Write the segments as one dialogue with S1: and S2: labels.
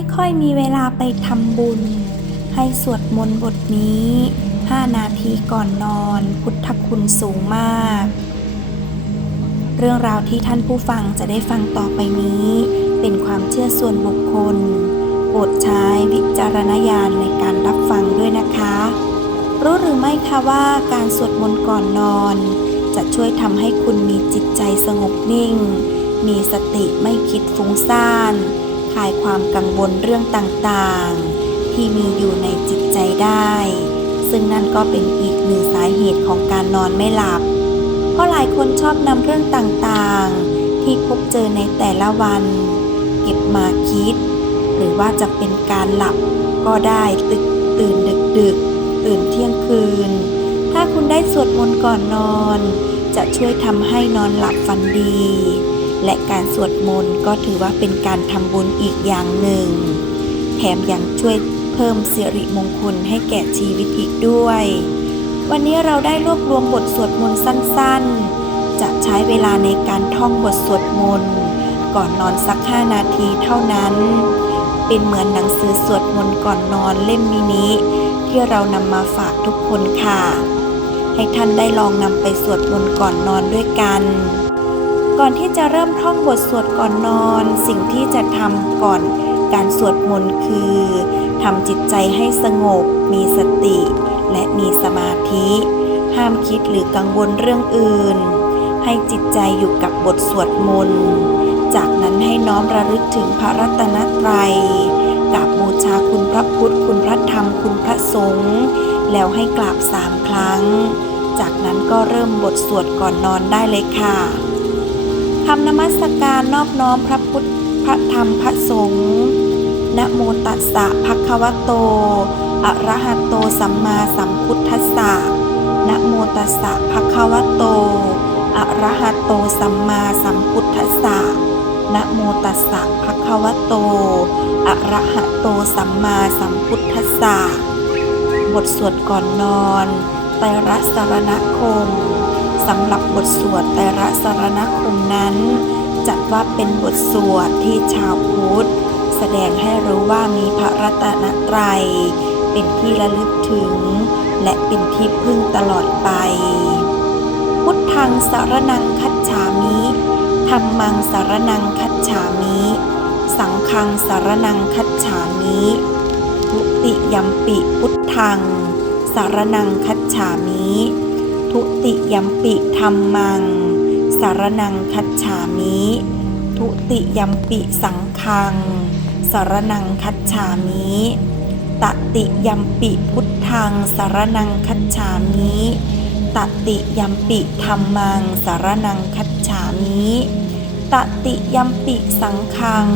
S1: ไม่ค่อยมีเวลาไปทำบุญ ให้สวดมนต์บทนี้ 5 นาทีก่อนนอน พุทธคุณสูงมาก เรื่องราวที่ท่านผู้ฟังจะได้ฟังต่อไปนี้ เป็นความเชื่อส่วนบุคคลโปรดใช้วิจารณญาณในการรับฟังด้วยนะคะ รู้หรือไม่คะว่าการสวดมนต์ก่อนนอน จะช่วยทำให้คุณมีจิตใจสงบนิ่ง มีสติไม่คิดฟุ้งซ่าน ลายความกังวลเรื่องต่างๆ ที่มีอยู่ในจิตใจได้ ซึ่งนั่นก็เป็นอีกหนึ่งสาเหตุของการนอนไม่หลับ เพราะหลายคนชอบนำเรื่องต่างๆ ที่พบเจอในแต่ละวัน เก็บมาคิด หรือว่าจะเป็นการหลับก็ได้ตึกตื่นดึกดึกๆตื่นเที่ยงคืน ถ้าคุณได้สวดมนต์ก่อนนอน จะช่วยทำให้นอนหลับฝันดี และการสวดมนต์ก็ถือว่าเป็นการทำบุญอีกอย่างหนึ่ง แถมยังช่วยเพิ่มสิริมงคลให้แก่ชีวิตอีกด้วย วันนี้เราได้รวบรวมบทสวดมนต์สั้นๆ จะใช้เวลาในการท่องบทสวดมนต์ก่อนนอนสัก 5 นาทีเท่านั้น เป็นเหมือนหนังสือสวดมนต์ก่อนนอนเล่มมินิที่เรานำมาฝากทุกคนค่ะ ให้ท่านได้ลองนำไปสวดมนต์ก่อนนอนด้วยกัน ก่อนที่จะเริ่มท่องบทสวดก่อนนอน สิ่งที่จะทำก่อนการสวดมนต์คือทำจิตใจให้สงบ มีสติ และมีสมาธิ ห้ามคิดหรือกังวลเรื่องอื่น ให้จิตใจอยู่กับบทสวดมนต์ จากนั้นให้น้อมระลึกถึงพระรัตนตรัยกราบบูชาคุณพระพุทธ คุณพระธรรม คุณพระสงฆ์แล้วให้กราบสามครั้ง จากนั้นก็เริ่มบทสวดก่อนนอนได้เลยค่ะ คำนมัสการนอบน้อมพระพุทธพระธรรมพระสงฆ์นะโมตัสสะภะคะวะโต อะระหะโตสัมมาสัมพุทธัสสะนะโมตัสสะภะคะวะโต อะระหะโตสัมมาสัมพุทธัสสะนะโมตัสสะภะคะวะโต อะระหะโตสัมมาสัมพุทธัสสะ บทสวดก่อนนอนไตรรสรณคม สำหรับบทสวดไตรรสารณคมนั้น จัดว่าเป็นบทสวดที่ชาวพุทธ แสดงให้รู้ว่ามีพระรัตนตรัย เป็นที่ระลึกถึง และเป็นที่พึ่งตลอดไป พุทธังสารนังคัจฉามิธรรมังสารนังคัจฉามิ สังฆังสารนังคัจฉามิทุติยัมปิพุทธังสารนังคัจฉามิ ทุติยัมปิธรรมัง สารนังคัจฉามิ ทุติยัมปิสังฆัง สารนังคัจฉามิตติยัมปิพุทธังสารนังคัจฉามิตติยัมปิธรรมังสารนังคัจฉามิตติยัมปิสังฆัง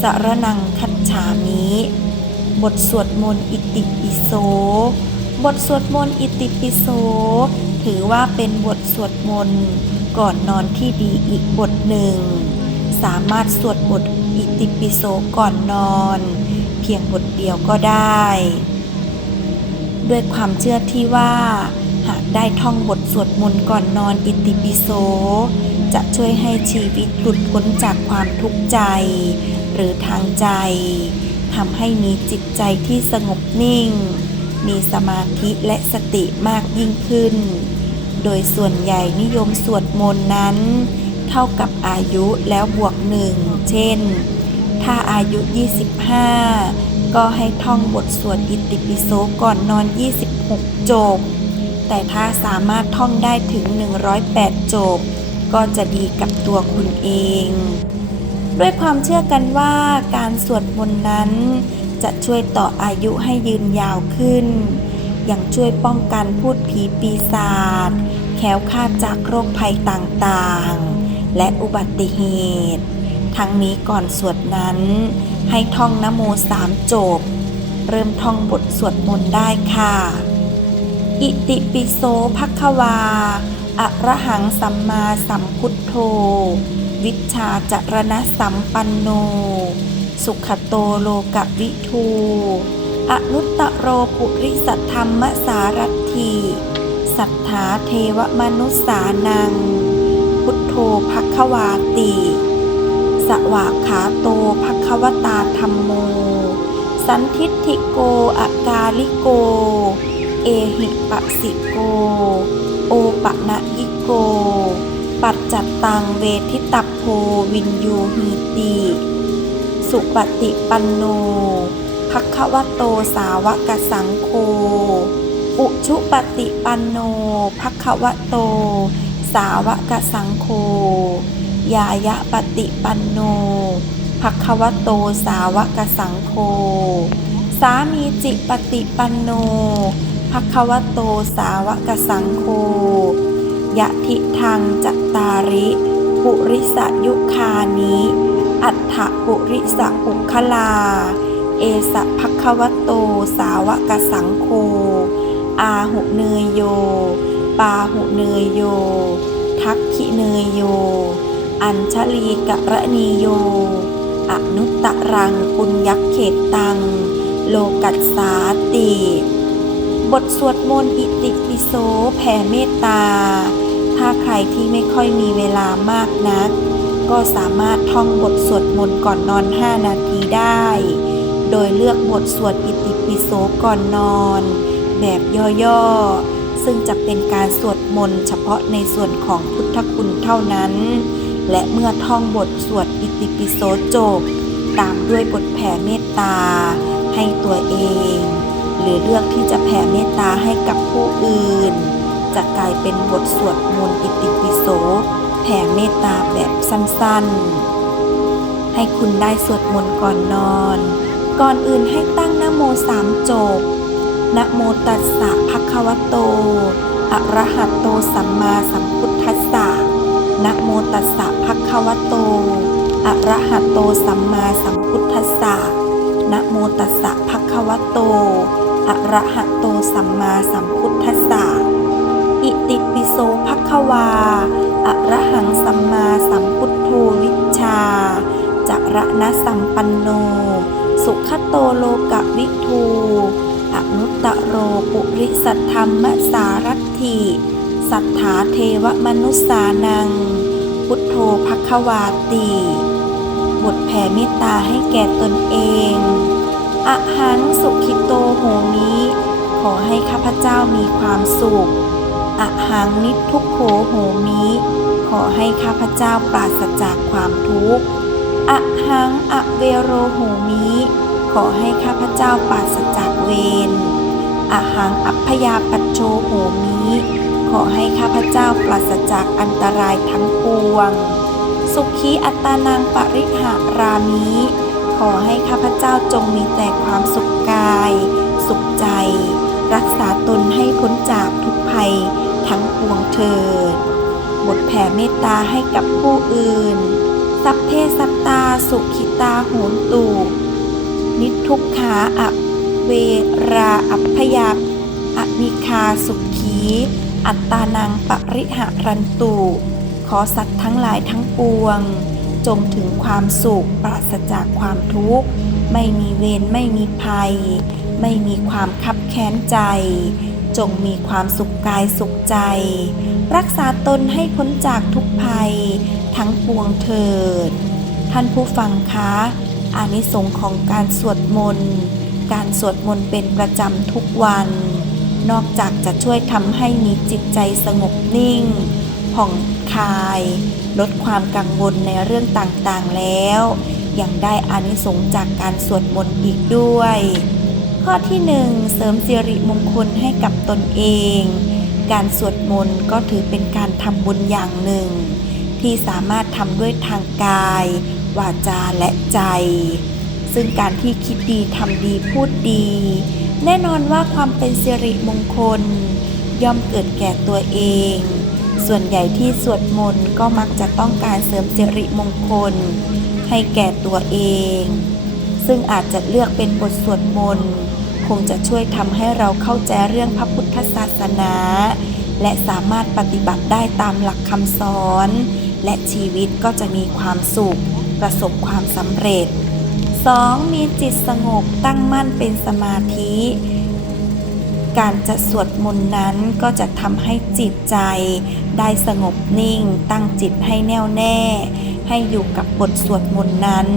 S1: สารนังคัจฉามิบทสวดมนต์อิติปิโส บทสวดมนต์อิติปิโส ถือว่าเป็นบทสวดมนต์ก่อนนอนที่ดีอีกบทหนึ่ง สามารถสวดบทอิติปิโสก่อนนอน เพียงบทเดียวก็ได้ ด้วยความเชื่อที่ว่า หากได้ท่องบทสวดมนต์ก่อนนอนอิติปิโส จะช่วยให้ชีวิตหลุดพ้นจากความทุกข์ใจ หรือทางใจทำให้มีจิตใจที่สงบนิ่ง มีสมาธิและสติมากยิ่งขึ้น โดยส่วนใหญ่นิยมสวดมนต์นั้น เท่ากับอายุแล้วบวกหนึ่ง เช่น ถ้าอายุ 25 ก็ให้ท่องบทสวดอิติปิโสก่อนนอน 26 จบ แต่ถ้าสามารถท่องได้ถึง 108 จบ ก็จะดีกับตัวคุณเอง ด้วยความเชื่อกันว่าการสวดมนต์นั้น จะช่วยต่ออายุให้ยืนยาวขึ้น ยังช่วยป้องกันพูดผีปีศาจแค้วคาดจากโรคภัยต่างๆ และอุบัติเหตุ ทั้งนี้ก่อนสวดนั้น ให้ท่องนโมสามจบ เริ่มท่องบทสวดมนต์ได้ค่ะ อิติปิโสภควาอะระหังสัมมาสัมพุทโธ วิชชาจรณะสัมปันโน สุขโตโลกวิทู อนุตตโรปุริสัทธรรมสารถีสัทธาเทวมนุษสานัง พุทโธภควาติ สวากขาโตภควตาธรรมโม สันทิฏฐิโกอากาลิโก เอหิปะสิโก โอปะนะยิโก ปัจจัตตังเวทิตพโพวินยูหีติ สุปฏิปันโน ภควโตสาวกสังโฆอุชุปฏิปันโนภควโต สาวกสังโฆยายะปฏิปันโนภควโตสาวกสังโฆสามีจิปฏิปันโนภควโตสาวกสังโฆยะทิทังจัตตาริ ปุริสยุคานิ อัฏฐปุริสอุคลา เอสะภควโต สาวกสังโฆอาหุเนยโย ปาหุเนยโย ทักขิเนยโย อัญชลีกะระนีโย อนุตตรังปุญยักเขตตัง โลกัสสาติ บทสวดมนต์อิติปิโสแผ่เมตตา ถ้าใครที่ไม่ค่อยมีเวลามากนัก ก็สามารถท่องบทสวดมนต์ก่อนนอน 5 นาทีได้ โดยเลือกบทสวดอิติปิโสก่อนนอน แบบย่อๆ ซึ่งจะเป็นการสวดมนต์เฉพาะในส่วนของพุทธคุณเท่านั้น และเมื่อท่องบทสวดอิติปิโสจบ ตามด้วยบทแผ่เมตตา ให้ตัวเอง หรือเลือกที่จะแผ่เมตตาให้กับผู้อื่น จะกลายเป็นบทสวดมนต์อิติปิโสแผ่เมตตาแบบสั้นๆ ให้คุณได้สวดมนต์ก่อนนอน ก่อนอื่นให้ตั้งนโมสามจบนโมตัสสะภะคะวะโต อะระหะโตสัมมาสัมพุทธัสสะนโมตัสสะภะคะวะโต อะระหะโตสัมมาสัมพุทธัสสะนโมตัสสะภะคะวะโต อะระหะโตสัมมาสัมพุทธัสสะ อิติปิโสภะคะวา อะระหังสัมมาสัมพุทโธวิชชาจะระนะสัมปันโน สุขโตโลกะวิทูอนุตตะโรปุริสัทธรรมสารัตถิสัทธาเทวมนุษสานัง พุทโธภควาติบทแผ่เมตตาให้แก่ตนเองอะหังสุขิโตโหมิขอให้ข้าพเจ้ามีความสุขอะหังนิทุกโขโหมิขอให้ข้าพเจ้าปราศจากความทุกข์ อะหังอะเวโรโหมิ ขอให้ข้าพเจ้าปราศจากเวรอะหังอัพพยาปัจโชโหมิ ขอให้ข้าพเจ้าปราศจากอันตรายทั้งปวง สุขีอัตตานังปริหารามิ ขอให้ข้าพเจ้าจงมีแต่ความสุขกาย สุขใจ รักษาตนให้พ้นจากทุกภัยทั้งปวงเถิดบทแผ่เมตตาให้กับผู้อื่น สัพเพสัตตาสุขิตาโหนตุนิทุกขาอัเวราอัพพยาอนิคาสุขี อัตตานังปริหารันตุขอสัตว์ทั้งหลายทั้งปวง จงถึงความสุขปราศจากความทุกข์ ไม่มีเวรไม่มีภัย ไม่มีความคับแค้นใจ จงมีความสุขกายสุขใจ รักษาตนให้พ้นจากทุกภัย ทั้งปวงเถิด ท่านผู้ฟังคะอานิสงส์ของการสวดมนต์การสวดมนต์เป็นประจำทุกวัน นอกจากจะช่วยทำให้มีจิตใจสงบนิ่ง ผ่องคลาย ลดความกังวลในเรื่องต่างๆแล้ว ยังได้อานิสงส์จากการสวดมนต์อีกด้วย ข้อที่หนึ่งเสริมสิริมงคลให้กับตนเอง การสวดมนต์ก็ถือเป็นการทำบุญอย่างหนึ่ง ที่สามารถทำด้วยทางกาย วาจาและใจ ซึ่งการที่คิดดีทำดีพูดดี แน่นอนว่าความเป็นสิริมงคล ย่อมเกิดแก่ตัวเอง ส่วนใหญ่ที่สวดมนต์ก็มักจะต้องการเสริมสิริมงคล ให้แก่ตัวเองซึ่งอาจจะเลือกเป็นบทสวดมนต์ คงจะช่วยทำให้เราเข้าใจเรื่องพระพุทธศาสนา และสามารถปฏิบัติได้ตามหลักคำสอน และชีวิตก็จะมีความสุข ประสบความสำเร็จ 2. มีจิตสงบตั้งมั่นเป็นสมาธิ การจะสวดมนต์นั้นก็จะทำให้จิตใจ ได้สงบนิ่ง ตั้งจิตให้แน่วแน่ ให้อยู่กับบทสวดมนต์นั้น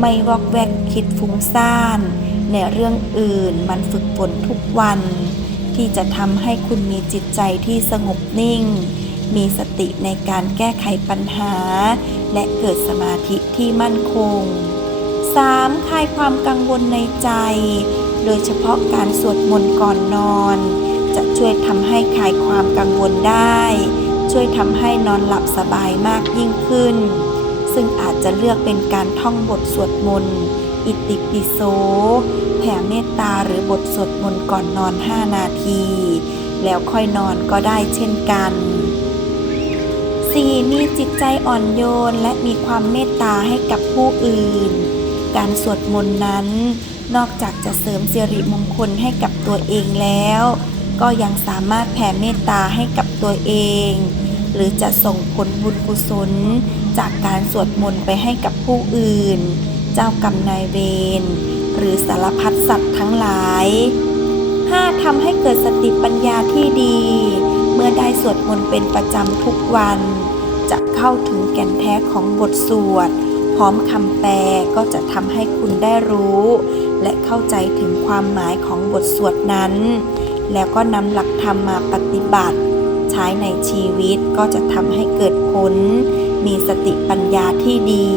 S1: ไม่วอกแวกคิดฟุ้งซ่าน ในเรื่องอื่นมันฝึกฝนทุกวัน ที่จะทำให้คุณมีจิตใจที่สงบนิ่ง มีสติในการแก้ไขปัญหา และเกิดสมาธิที่มั่นคง 3. คลายความกังวลในใจ โดยเฉพาะการสวดมนต์ก่อนนอน จะช่วยทำให้คลายความกังวลได้ ช่วยทำให้นอนหลับสบายมากยิ่งขึ้น ซึ่งอาจจะเลือกเป็นการท่องบทสวดมนต์อิติปิโส แผ่เมตตาหรือบทสวดมนต์ก่อนนอน 5 นาที แล้วค่อยนอนก็ได้เช่นกัน 4. มีจิตใจอ่อนโยนและมีความเมตตาให้กับผู้อื่น การสวดมนต์นั้น นอกจากจะเสริมสิริมงคลให้กับตัวเองแล้ว ก็ยังสามารถแผ่เมตตาให้กับตัวเอง หรือจะส่งผลบุญกุศล จากการสวดมนต์ไปให้กับผู้อื่น เจ้ากรรมนายเวร หรือสารพัดสัตว์ทั้งหลาย 5. ทำให้เกิดสติปัญญาที่ดี เมื่อได้สวดมนต์เป็นประจำทุกวัน จะเข้าถึงแก่นแท้ของบทสวด พร้อมคำแปลก็จะทำให้คุณได้รู้ และเข้าใจถึงความหมายของบทสวดนั้น แล้วก็นำหลักธรรมมาปฏิบัติ ใช้ในชีวิตก็จะทำให้เกิดผล มีสติปัญญาที่ดี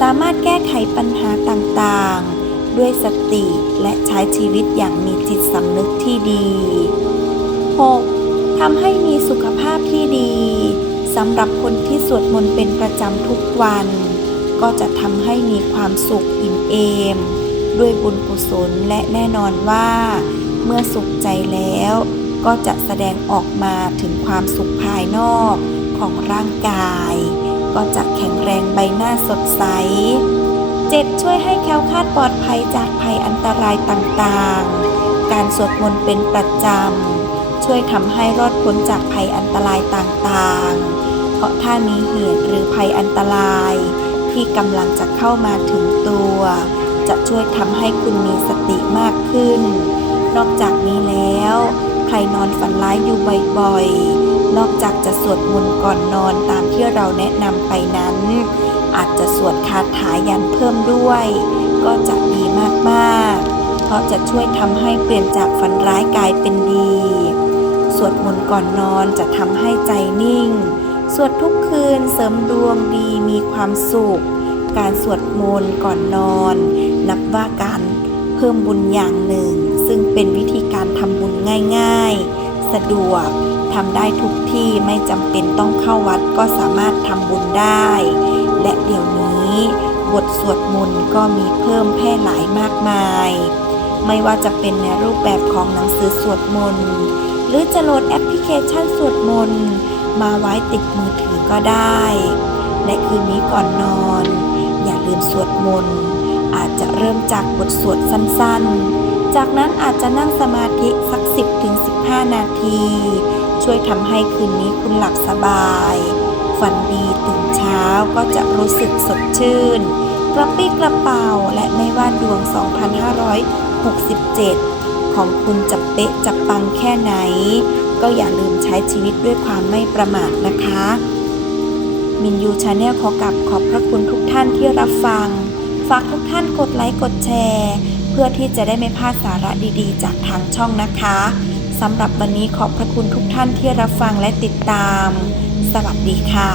S1: สามารถแก้ไขปัญหาต่างๆ ด้วยสติและใช้ชีวิตอย่างมีจิตสำนึกที่ดี 6. ทำให้มีสุขภาพที่ดีสำหรับคนที่สวดมนต์เป็นประจำทุกวัน ก็จะทำให้มีความสุขอิ่มเอม ด้วยบุญกุศลและแน่นอนว่า เมื่อสุขใจแล้ว ก็จะแสดงออกมาถึงความสุขภายนอกของร่างกาย ก็จะแข็งแรงใบหน้าสดใส 7. ช่วยให้แคล้วคลาดปลอดภัยจากภัยอันตรายต่างๆ การสวดมนต์เป็นประจำ ช่วยทำให้รอดพ้นจากภัยอันตรายต่างๆ เพราะถ้ามีเหตุหรือภัยอันตราย ที่กำลังจะเข้ามาถึงตัว จะช่วยทำให้คุณมีสติมากขึ้น นอกจากนี้แล้ว ใครนอนฝันร้ายอยู่บ่อยๆ นอกจากจะสวดมนต์ก่อนนอนตามที่เราแนะนำไปนั้น อาจจะสวดคาถายันเพิ่มด้วย ก็จะดีมากๆ เพราะจะช่วยทำให้เปลี่ยนจากฝันร้ายกลายเป็นดี สวดมนต์ก่อนนอนจะทำให้ใจนิ่ง สวดทุกคืนเสริมดวงดีมีความสุข การสวดมนต์ก่อนนอน นับว่าการเพิ่มบุญอย่างหนึ่ง ซึ่งเป็นวิธีการทำบุญง่าย ๆ สะดวก ทำได้ทุกที่ไม่จำเป็นต้องเข้าวัดก็สามารถทำบุญได้ และเดี๋ยวนี้บทสวดมนต์ก็มีเพิ่มแพร่หลายมากมาย ไม่ว่าจะเป็นในรูปแบบของหนังสือสวดมนต์หรือจะโหลดแอปพลิเคชันสวดมนต์มาไว้ติดมือถือก็ได้ และคืนนี้ก่อนนอน อย่าลืมสวดมนต์อาจจะเริ่มจากบทสวดสั้นๆ จากนั้นอาจจะนั่งสมาธิสัก 10-15 นาที ช่วยทำให้คืนนี้คุณหลับสบาย ฝันดีตื่นเช้าก็จะรู้สึกสดชื่น กระปี้กระเป๋าและไม่ว่าดวง 2567 ของคุณจะเป๊ะจะปังแค่ไหน ก็อย่าลืมใช้ชีวิตด้วยความไม่ประมาทนะคะ มินยูชาแนลขอกลับขอบพระคุณทุกท่านที่รับฟัง ฝากทุกท่านกดไลค์กดแชร์ เพื่อที่จะได้ไม่พลาดสาระดีๆ จากทางช่องนะคะ สำหรับวันนี้ขอบพระคุณทุกท่านที่รับฟังและติดตาม สวัสดีค่ะ